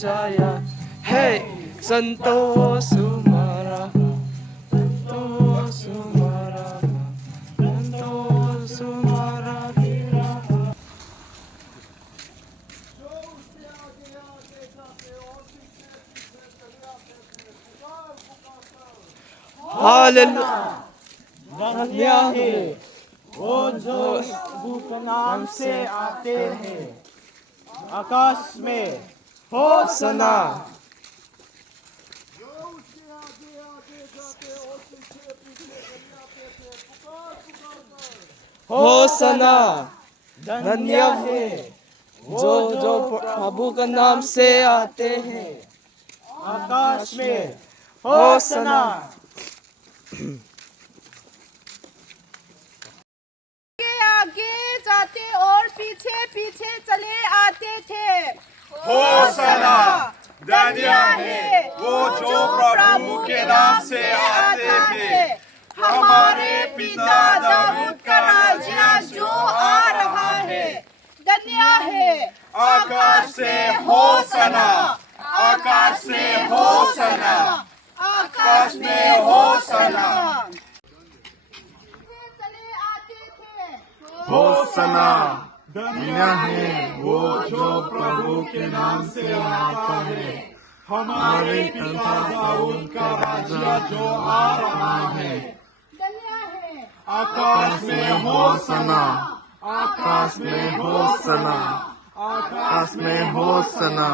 percaya. Hey, Santo Sumarama, Santo Sumarama, Santo Sumarama. Hallelujah. धन्य है वो जो प्रभु के नाम से आते हैं। आकाश में होसना, होसना। धन्य है जो जो प्रभु के नाम से आते हैं। आकाश में होसना। आगे जाते और पीछे पीछे चले आते थे। होसना। धन्य है वो जो प्रभु के नाम से आते थे। हमारे पिता दाऊद का राज्य जो आ रहा है। धन्य है आकाश से होसना, आकाश से होसना, आकाश में होसना। चले आते थे। होसना। धन्य है वो जो प्रभु के नाम से आता है। हमारे पिता दाऊद का राज्य जो आ रहा है। धन्य है आकाश में होसना, आकाश में होसना, आकाश में होसना।